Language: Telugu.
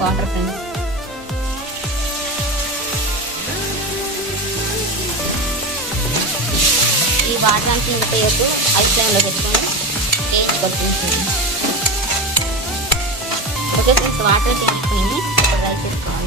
Water friends. ఈ వాటర్ అంతా ఇంగిపోయేపు హై ఫ్లేమ్లో పెట్టుకొని వేయించుకోవాలి. ఓకే ఫ్రెండ్స్, వాటర్ తీసుకుని రైస్ వేసుకోవాలి.